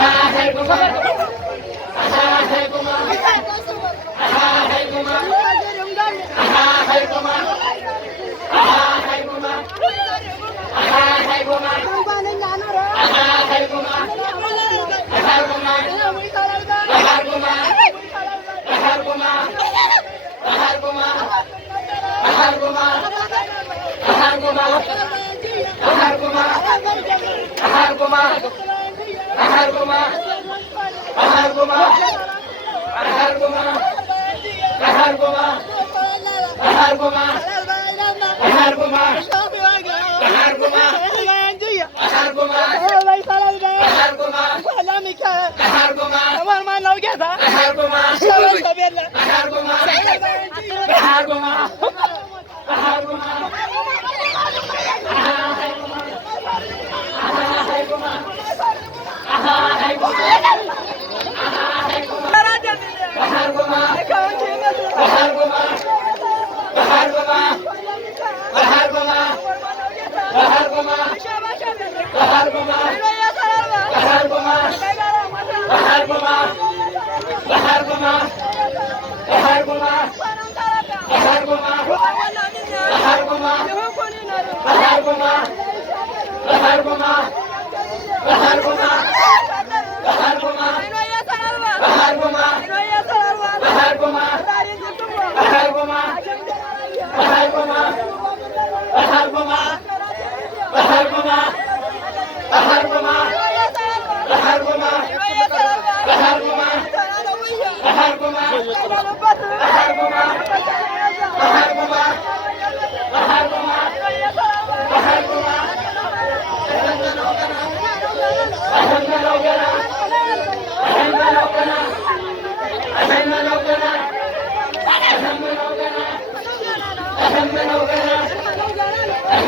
Ahar Kumar, Ahar Kumar, Ahar Kumar, Raharguma, Raharguma, Raharguma, Raharguma, Raharguma, Raharguma, Raharguma, Raharguma, Raharguma, কাহার বোমা কাহার বোমা কাহার বোমা কাহার বোমা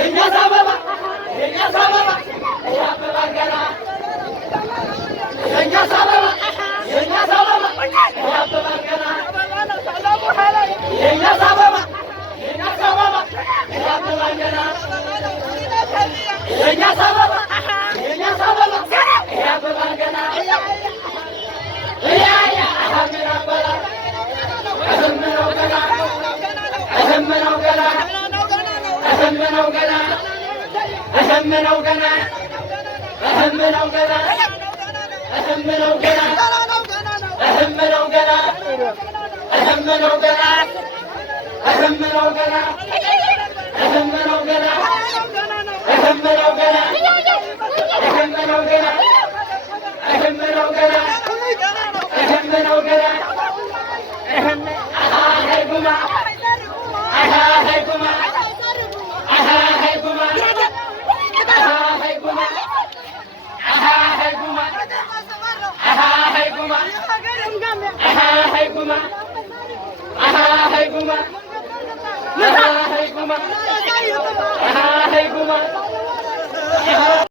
የእኛስ አበባ አሳመነው ገና አሳመነው ገና አሳመነው ገና አሳመነው ገና አሳመነው ገና አሳመነው ገና አሳመነው ገና ঘুমা। হাই ঘুমা।